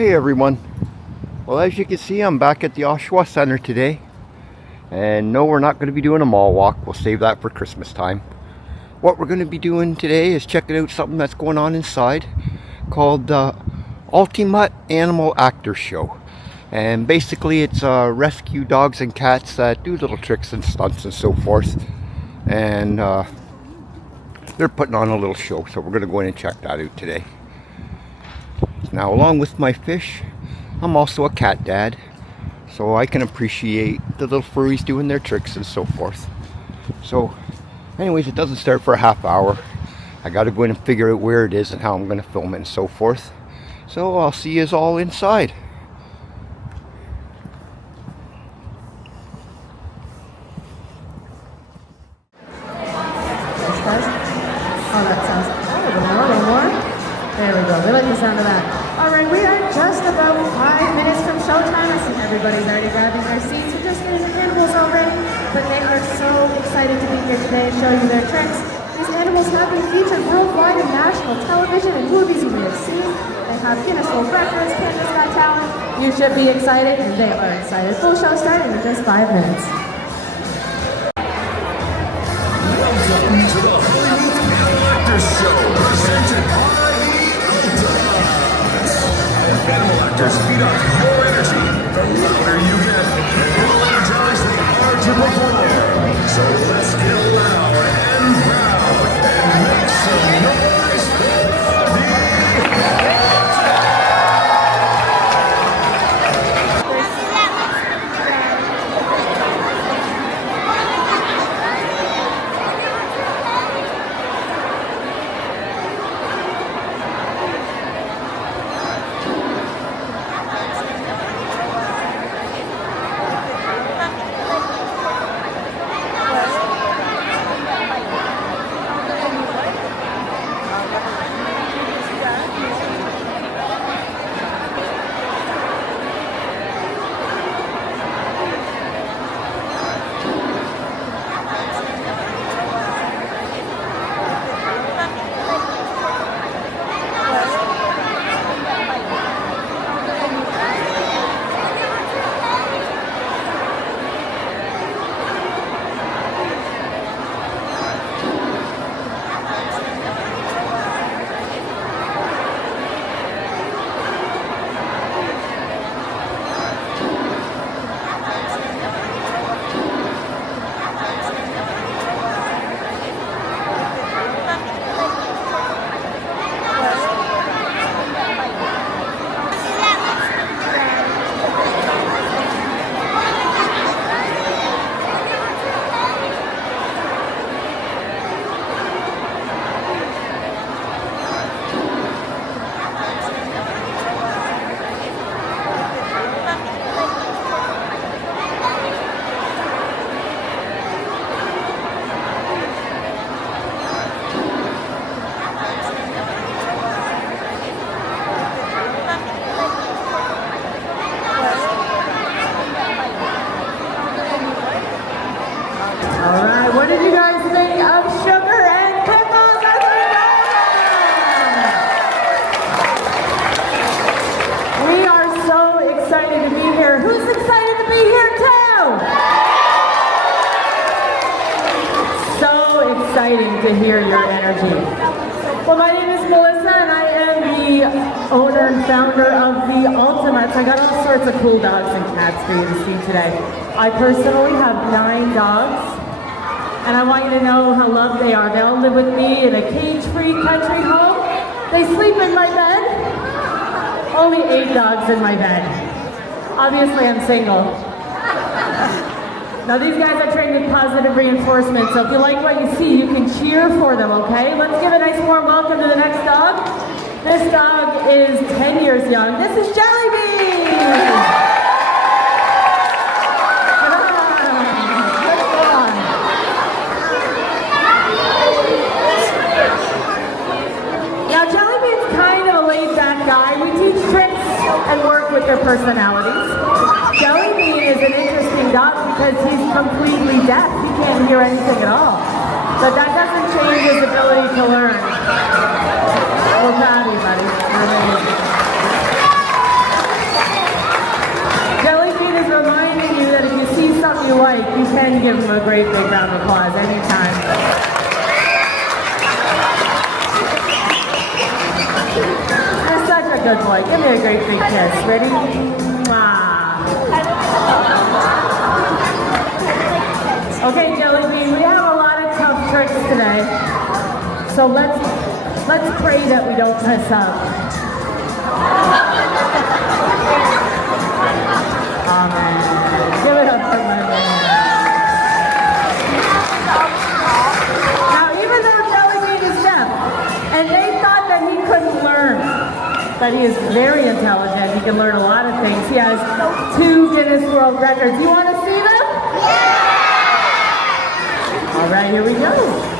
Hey everyone. Well, as you can see, I'm back at the Oshawa Center today. And no, we're not going to be doing a mall walk. We'll save that for Christmas time. What we're going to be doing today is checking out something that's going on inside called the Ultimutts Animal Actor Show. And basically it's rescue dogs and cats that do little tricks and stunts and so forth. And they're putting on a little show, so we're going to go in and check that out today. Now, along with my fish, I'm also a cat dad, so I can appreciate the little furries doing their tricks and so forth. So anyways, it doesn't start for a half hour. I got to go in and figure out where it is and how I'm going to film it and so forth. So I'll see you all inside. Oh, that sounds, more. There we go, we like the sound of that. All right, we are just about 5 minutes from showtime. I see everybody's already grabbing their seats. We're just getting the animals already, but they are so excited to be here today and show you their tricks. These animals have been featured worldwide in national television and movies you may have seen. They have Guinness World Records, Canada's Got Talent. You should be excited, and they are excited. Full show starting in just 5 minutes. Welcome to the Ultimutts Animal Actors Show, presented by Ultimutts. Animal actors feed off your energy. The louder you get, the more energized they are to perform. So let's get loud and proud and make some noise for the to hear your energy. Well, my name is Melissa, and I am the owner and founder of the Ultimutts. I got all sorts of cool dogs and cats for you to see today. I personally have 9 dogs, and I want you to know how loved they are. They all live with me in a cage-free country home. They sleep in my bed. Only 8 dogs in my bed. Obviously, I'm single. Now these guys are trained in positive reinforcement, so if you like what you see, you can cheer for them, okay? Let's give a nice warm welcome to the next dog. This dog is 10 years young. This is Jellybean! Now Jellybean's kind of a laid-back guy. We teach tricks and work with their personalities. Jellybean is an interesting dog because he's completely deaf. He can't hear anything at all. But that doesn't change his ability to learn. We're proud of you, buddy. great big round of applause anytime. You're such a good boy. Give me a great big kiss. Ready? Mwah. Okay, Jelly Bean, we have a lot of tough tricks today. So let's pray that we don't mess up. Amen. Give it up for my man. Now, even though Jelly Bean is deaf, and they thought that he couldn't learn, but he is very intelligent. He can learn a lot of things. He has 2 Guinness World Records. You want to see them? Yeah! All right, here we go.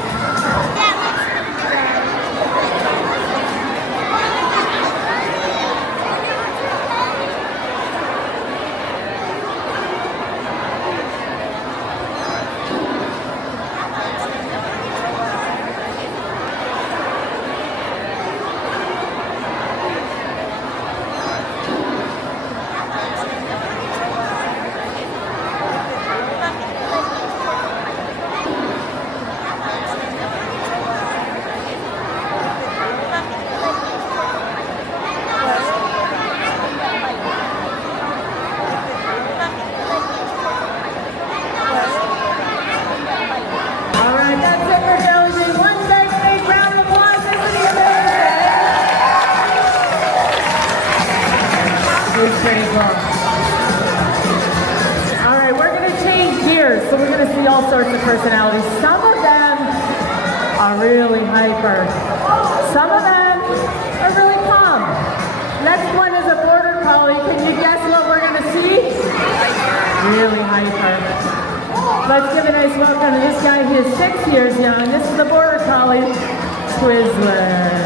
So we're going to see all sorts of personalities. Some of them are really hyper. Some of them are really calm. Next one is a border collie. Can you guess what we're going to see? Really hyper. Let's give a nice welcome to this guy. He is 6 years young. This is the border collie, Twizzler.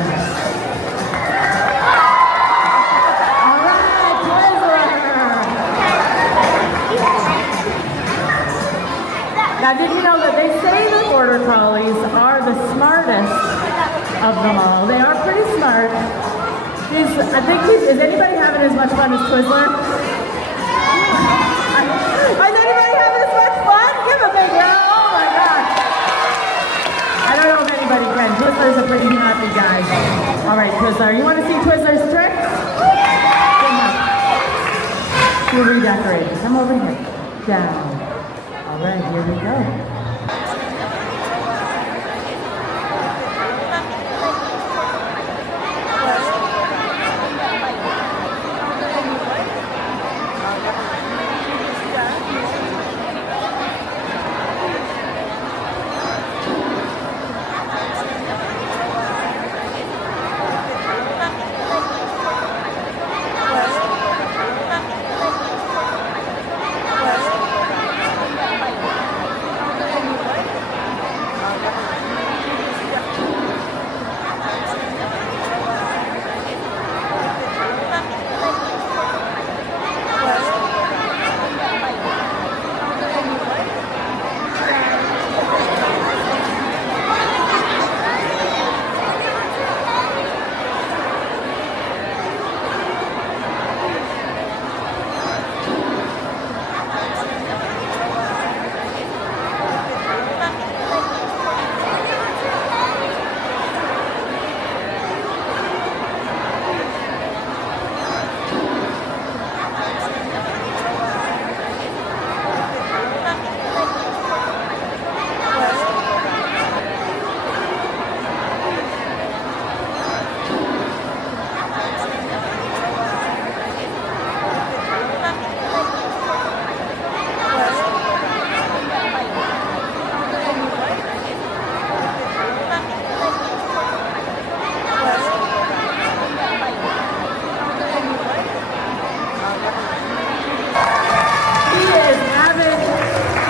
Now, did you know that they say the border collies are the smartest of them all? They are pretty smart. Is anybody having as much fun as Twizzler? Is anybody having as much fun? Give a big round. Oh my gosh. I don't know if anybody can. Twizzler's a pretty happy guy. All right, Twizzler, you want to see Twizzler's trick? We'll redecorate. Come over here. Down. All right, here we go.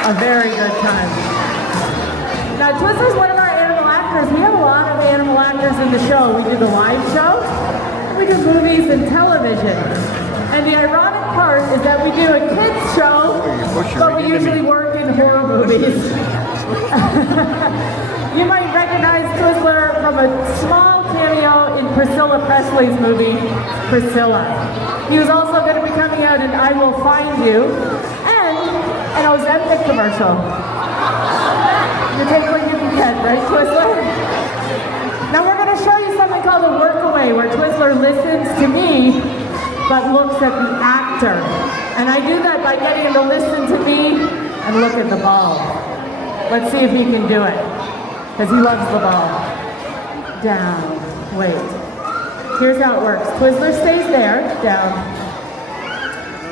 A very good time. Now, Twizzler's one of our animal actors. We have a lot of animal actors in the show. We do the live show, we do movies and television. And the ironic part is that we do a kids show, but we usually work in horror movies. You might recognize Twizzler from a small cameo in Priscilla Presley's movie, Priscilla. He was also going to be coming out in I Will Find You, and an Ozempic commercial. You take what you can get, right, Twizzler? Now we're going to show you something called a workaway, where Twizzler listens to me, but looks at the actor. And I do that by getting him to listen to me and look at the ball. Let's see if he can do it, because he loves the ball. Down, wait. Here's how it works. Twizzler stays there, down.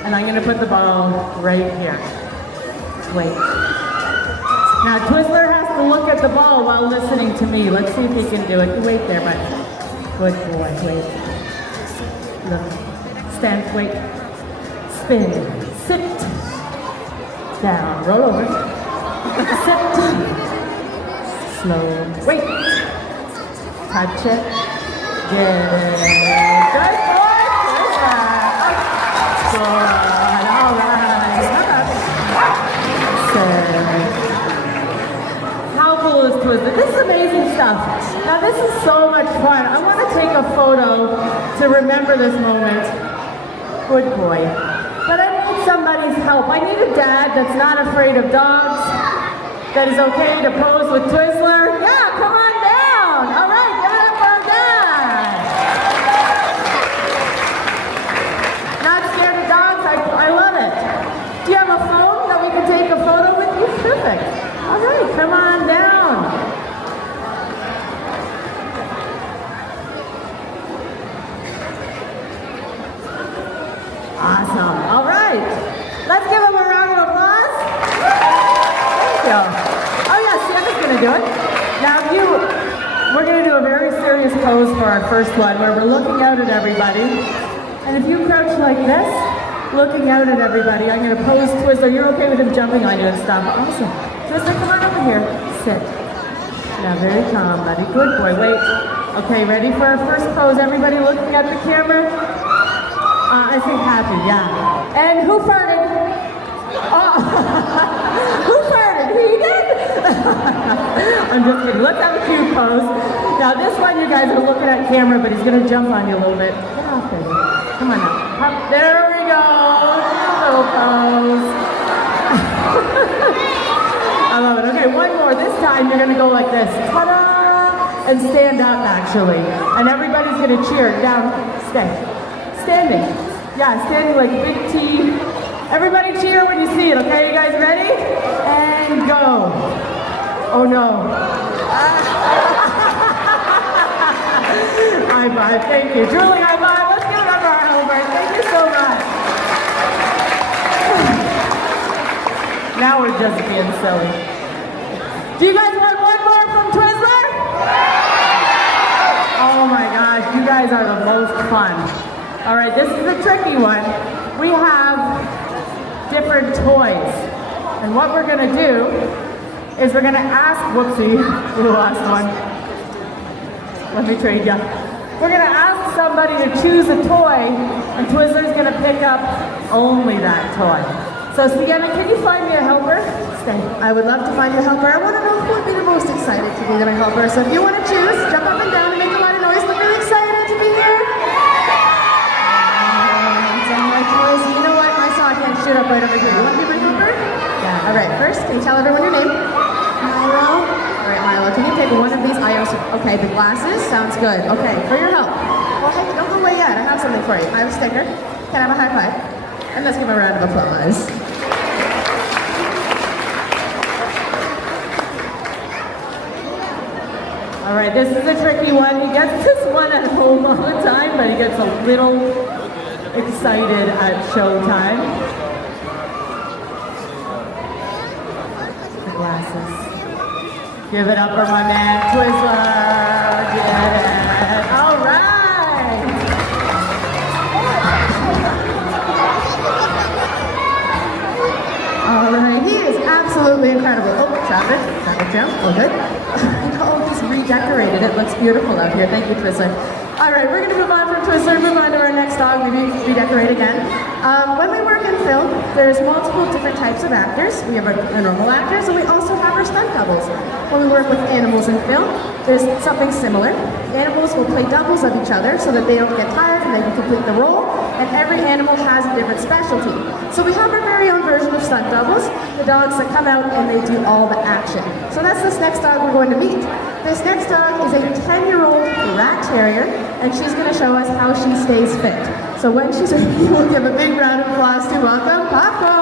And I'm going to put the ball right here. Wait. Now Twizzler has to look at the ball while listening to me. Let's see if he can do it. You wait there, bud. Good boy, wait. Look. Stand, wait. Spin. Sit. Down. Roll over. Sit. Slow. Wait. Touch it. Good. Good boy. Good. All right. How cool is Twizzler? This is amazing stuff. Now this is so much fun. I want to take a photo to remember this moment. Good boy. But I need somebody's help. I need a dad that's not afraid of dogs, that is okay to pose with Twizzler. Yeah, come on down. All right, give it up for our dad. Not scared of dogs? I love it. Do you have a phone that we can take a photo with you? Perfect. All right, come on down. Awesome. All right. Let's give him a round of applause. Thank you. Oh yeah, Santa's gonna do it. Now we're gonna do a very serious pose for our first one where we're looking out at everybody. And if you crouch like this, looking out at everybody, I'm gonna pose Twizzler. You're okay with him jumping on you and stuff. Awesome. Twizzler, come on over here. Sit. Now very calm, buddy. Good boy. Wait. Okay, ready for our first pose? Everybody looking at the camera? I think happy, yeah. And who farted? Oh, who farted? He did? I'm just kidding. Let's have a cute pose. Now this one, you guys are looking at camera, but he's gonna jump on you a little bit. Get off there. Come on now. Up. There we go. Little pose. I love it. Okay, one more. This time you're gonna go like this. Ta-da! And stand up, actually. And everybody's gonna cheer. Down. Stay. Standing. Yeah, standing like a big T. Everybody cheer when you see it, okay? You guys ready? And go. Oh no. High five, thank you. Julie, high five. Let's give it up for our Albert. Thank you so much. Now we're just being silly. Do you guys want one more from Twizzler? Oh my gosh, you guys are the most fun. All right, this is a tricky one. We have different toys. And what we're gonna do is we're gonna ask, whoopsie, we lost one. Let me trade you. We're gonna ask somebody to choose a toy, and Twizzler's gonna pick up only that toy. So Sienna, can you find me a helper? Stay. I would love to find you a helper. I want to know who would be the most excited to be the helper. So if you want to choose, jump up and down and make a lot of noise. Look really excited to be here. You know what? My saw can't shoot up right over here. You want to be my helper? Yeah. All right. First, can you tell everyone your name? Milo. All right, Milo. Can you take one of these items? Okay, the glasses. Sounds good. Okay, for your help. Well, hey, don't go away yet. I have something for you. I have a sticker. Can I have a high five? And let's give him a round of applause. All right, this is a tricky one. He gets this one at home all the time, but he gets a little excited at showtime. The glasses. Give it up for my man, Twizzler. Yeah. All right. All right, he is absolutely incredible. Oh, traffic jam, all good. Oh, he's redecorated. It looks beautiful out here. Thank you, Twizzler. All right, we're going to move on from Twizzler, move on to our next dog, maybe redecorate again. When we work in film, there's multiple different types of actors. We have our normal actors, and we also have our stunt doubles. When we work with animals in film, there's something similar. Animals will play doubles of each other so that they don't get tired and they can complete the role. and every animal has a different specialty. So we have our very own version of stunt doubles, the dogs that come out and they do all the action. So that's this next dog we're going to meet. This next dog is a 10-year-old rat terrier, and she's going to show us how she stays fit. So when she's ready, we'll give a big round of applause to welcome Popcorn!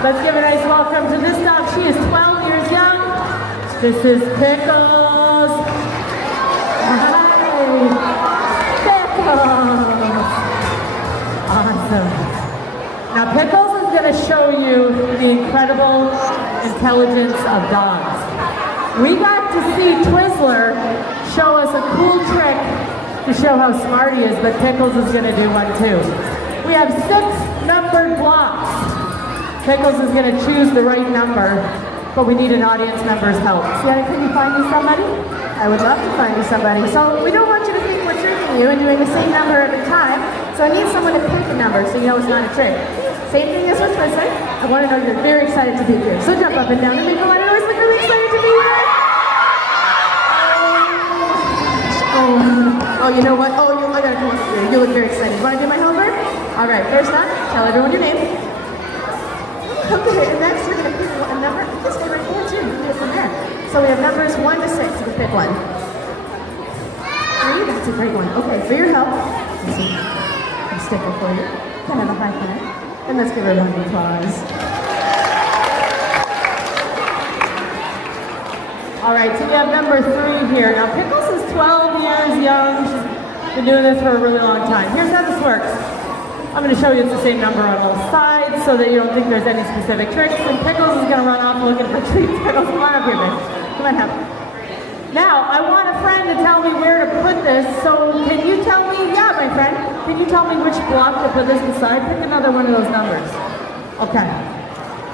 Let's give a nice welcome to this dog. She is 12 years young. This is Pickles. Hi, Pickles. Awesome. Now Pickles is going to show you the incredible intelligence of dogs. We got to see Twizzler show us a cool trick to show how smart he is, but Pickles is going to do one too. We have 6 numbered blocks. Pickles is going to choose the right number, but we need an audience member's help. Sienna, can you find me somebody? I would love to find you somebody. So we don't want you to think we're tricking you and doing the same number every time. So I need someone to pick a number so you know it's not a trick. Same thing as with Twister. I want to know you're very excited to be here. So jump up and down and make a lot of noise. Look really excited to be here. Oh, you know what? Oh, I gotta come up here. You look very excited. Want to do my homework? All right, first up, tell everyone your name. Okay, and next you're going to pick a number. Just go right here too. You can do it from there. So we have numbers 1 to 6. You can pick one. 3, that's a great one. Okay, for your help, let's see. I'm sticker for you. Can I have a high five? And let's give her a round of applause. All right, so we have number 3 here. Now Pickles is 12 years young. She's been doing this for a really long time. Here's how this works. I'm going to show you it's the same number on both sides so that you don't think there's any specific tricks. And Pickles is going to run off looking for treats. Pickles, come on up here, babe. Come on, have. Now, I want a friend to tell me where to put this. So can you tell me, yeah, my friend, can you tell me which block to put this beside? Pick another one of those numbers. Okay.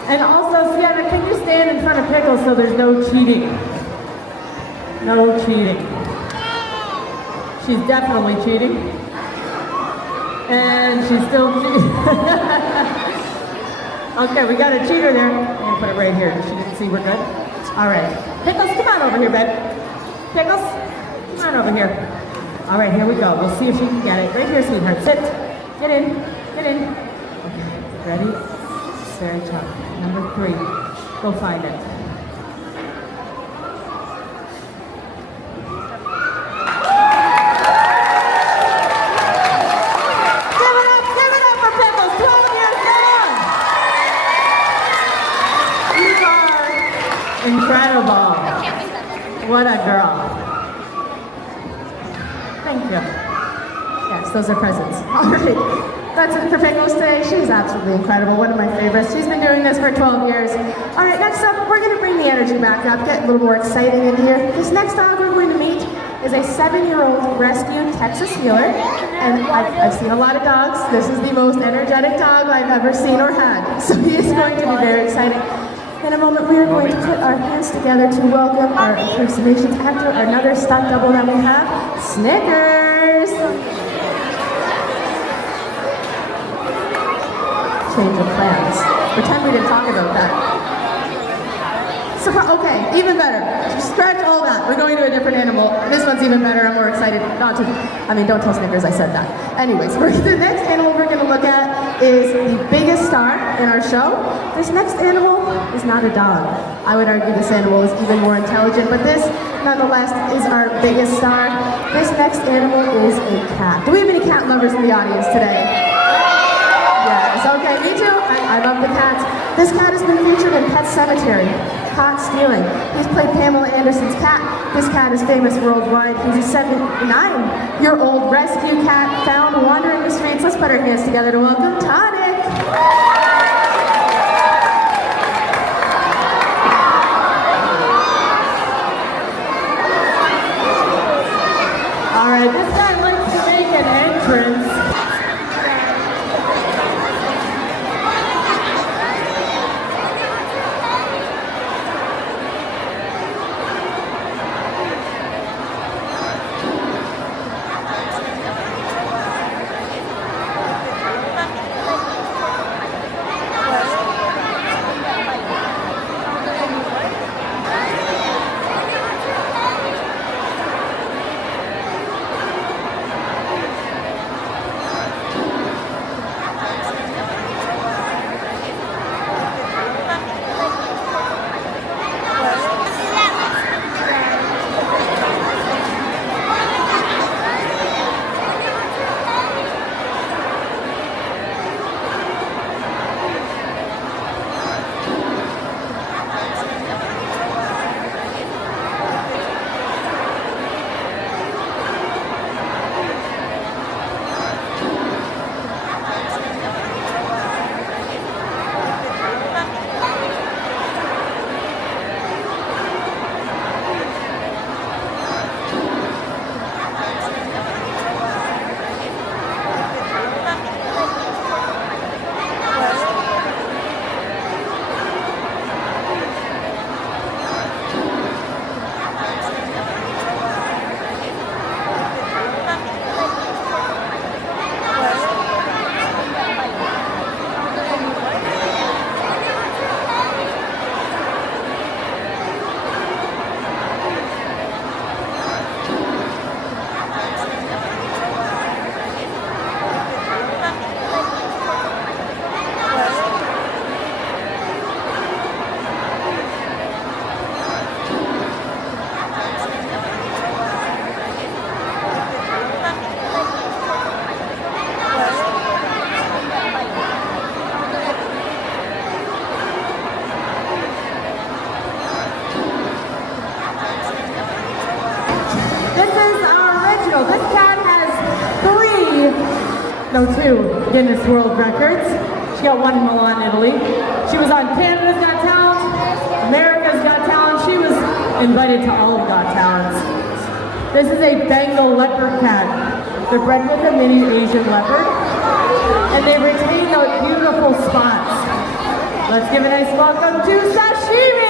And also, Sienna, can you stand in front of Pickles so there's no cheating? No cheating. She's definitely cheating. And she's still cheating. Okay, we got a cheater there. I'm gonna put it right here. She didn't see we're good. All right. Pickles, come on over here, babe. Pickles, Come on over here. All right, here we go. We'll see if she can get it. Right here, sweetheart. Sit. Get in. Get in. Okay. Ready? Very tough. Number 3. Go find it. Give it up for Pickles. 12 years young. You are incredible. What a girl. Thank you. Yes, those are presents. All right. That's it for Pickles today. She's absolutely incredible. One of my favorites. She's been doing this for 12 years. All right, next up, we're going to bring the energy back up, get a little more exciting in here. This next dog we're going to meet is a 7-year-old rescue Texas Healer. And I've seen a lot of dogs. This is the most energetic dog I've ever seen or had. So he is going to be very exciting. In a moment, we are going to put our hands together to welcome our impersonations actor, another stunt double that we have, Snickers. Change of plans. Pretend we didn't talk about that. Okay, even better. Scratch all that. We're going to a different animal. This one's even better. I'm more excited. Don't tell Snickers I said that. Anyways, the next animal we're going to look at is the biggest star in our show. This next animal is not a dog. I would argue this animal is even more intelligent, but this, nonetheless, is our biggest star. This next animal is a cat. Do we have any cat lovers in the audience today? Yes, okay, me too. I love the cats. This cat has been featured in Pet Sematary, Caught Stealing. He's played Pamela Anderson's cat. This cat is famous worldwide. He's a 79-year-old rescue cat found wandering the streets. Let's put our hands together to welcome Tonic. All right, this guy likes to make an entrance. Two Guinness World Records. She got one in Milan, Italy. She was on Canada's Got Talent, America's Got Talent. She was invited to all of Got Talents. This is a Bengal leopard cat. They're bred with a mini Asian leopard, and they retain those beautiful spots. Let's give a nice welcome to Sashimi!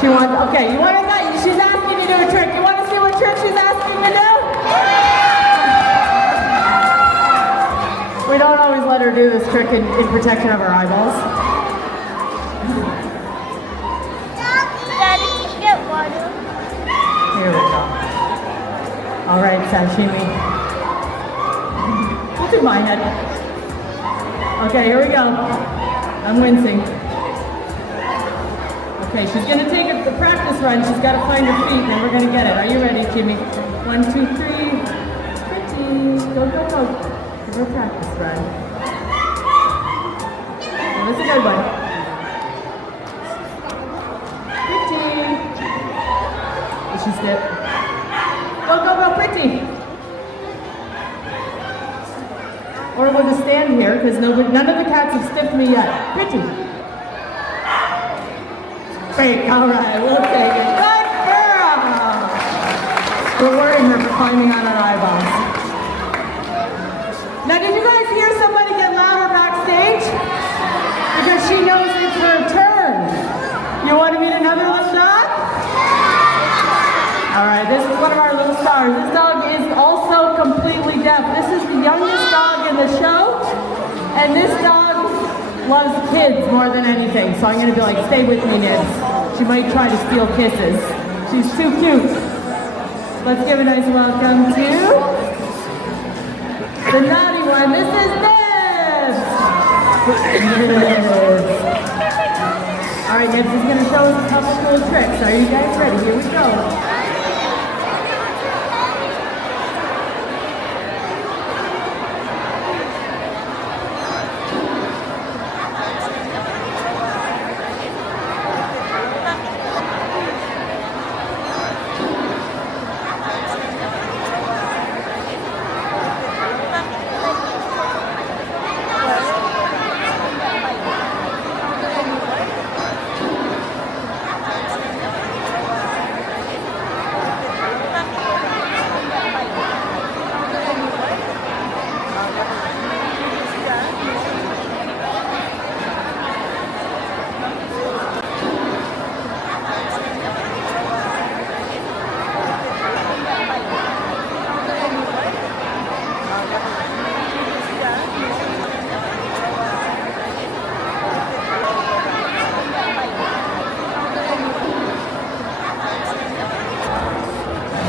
She wants, okay, you want to know, she's asking you to do a trick. You want to see what trick she's asking you to do? We don't always let her do this trick in protection of her eyeballs. Daddy, can you get water? Here we go. All right, sashimi. We'll do my head. Okay, here we go. I'm wincing. Okay, she's gonna take the practice run. She's gotta find her feet, and we're gonna get it. Are you ready, Kimmy? 1, 2, 3. Pretty. Go, go, go. Give her a practice run. That was a good one. Pretty. Did she step? Go, go, go, pretty. Or we'll just stand here because none of the cats have stiffed me yet. Pretty. Great, all right, we'll take it. Good girl! We're worrying her for climbing on our eyeballs. Now, did you guys hear somebody get louder backstage? Because she knows it's her turn. You want to meet another little dog? All right, this is one of our little stars. This dog is also completely deaf. This is the youngest dog in the show, and this dog loves kids more than anything. So I'm going to be like, stay with me, Nibs. She might try to steal kisses. She's too cute. Let's give a nice welcome to the naughty one. This is Nibs. Nibs. All right, Nibs is going to show us a couple cool tricks. Are you guys ready? Here we go.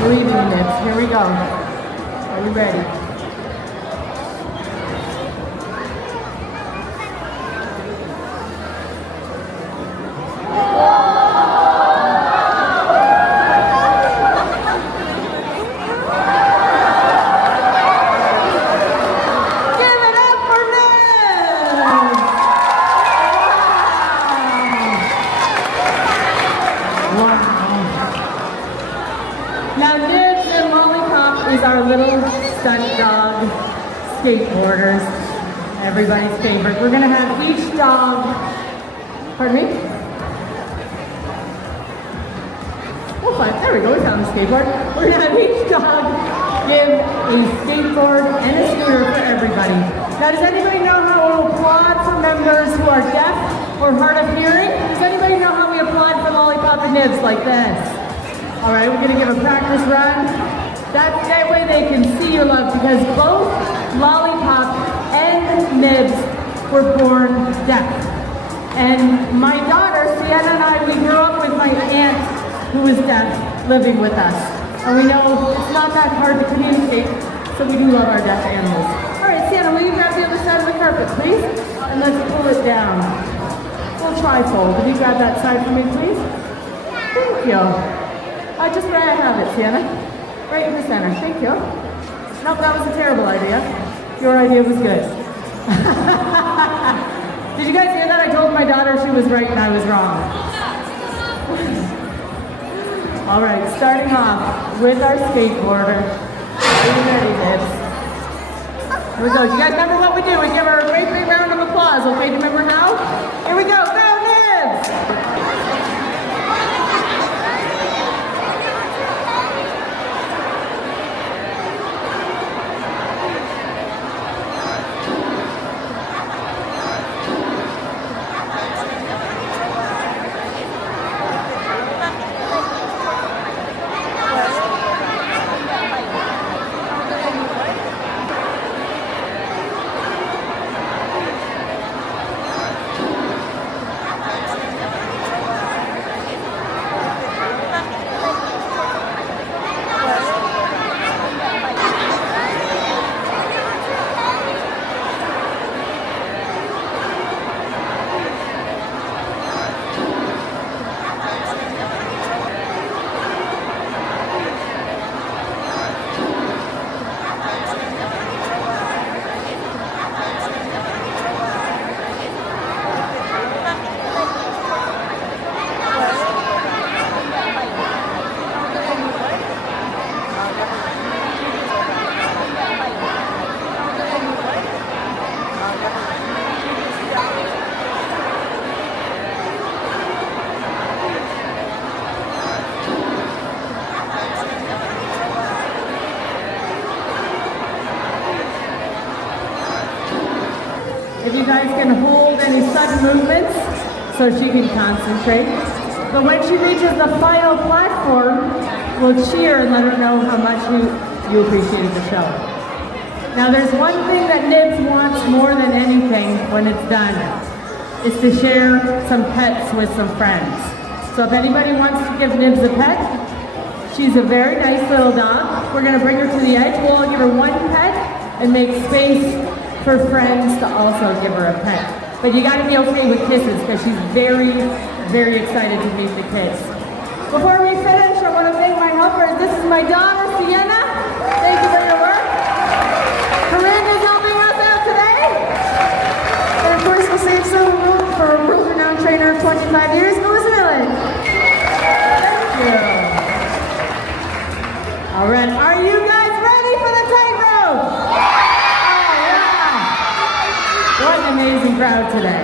Breathing Nibs. Here we go. Are you ready? Give it up for Nibs! Wow. Now, Nibs and Lollipop is our little stunt dog skateboarders. Everybody's favorite. We're going to have each dog, pardon me? We'll find, there we go, we found the skateboard. We're going to have each dog give a skateboard and a scooter for everybody. Now, does anybody know how to applaud for members who are deaf or hard of hearing? Does anybody know how we applaud for Lollipop and Nibs like this? All right, we're gonna give a practice run. That way they can see your love because both Lollipop and Nibs were born deaf. And my daughter, Sienna, and I, we grew up with my aunt who was deaf living with us. And we know it's not that hard to communicate, so we do love our deaf animals. All right, Sienna, will you grab the other side of the carpet, please? And let's pull it down. We'll tri-fold. Will you grab that side for me, please? Thank you. Just where I have it, Sienna. Right in the center. Thank you. Nope, that was a terrible idea. Your idea was good. Did you guys hear that? I told my daughter she was right and I was wrong. All right, starting off with our skateboarder. Are you ready, Nibs? Here we go. Do you guys remember what we do? We give her a great big round of applause. Okay, do you remember how? Here we go. Go, Nibs! guys can hold any sudden movements so she can concentrate. But when she reaches the final platform, we'll cheer and let her know how much you appreciated the show. Now there's one thing that Nibs wants more than anything when it's done, is to share some pets with some friends. So if anybody wants to give Nibs a pet, she's a very nice little dog. We're gonna bring her to the edge. We'll all give her one pet and make space for friends to also give her a pet. But you gotta be okay with kisses because she's very, very excited to meet the kids. Before we finish, I wanna thank my helpers. This is my daughter, Sienna. Thank you for your work. Corinne is helping us out today. And of course, we'll save some room for a world-renowned trainer of 25 years, Melissa Millen. Thank you. All right, are you guys ready for the tightrope? Oh, yeah. What an amazing crowd today.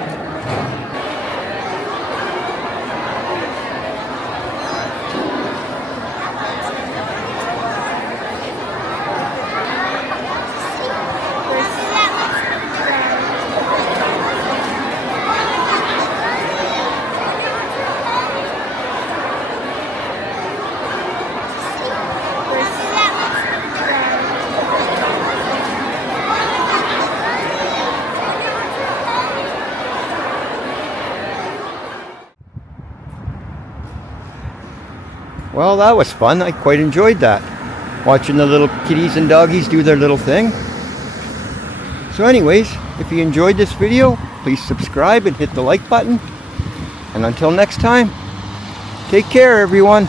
Well, that was fun. I quite enjoyed that. Watching the little kitties and doggies do their little thing. So anyways, if you enjoyed this video, please subscribe and hit the like button. And until next time, take care everyone.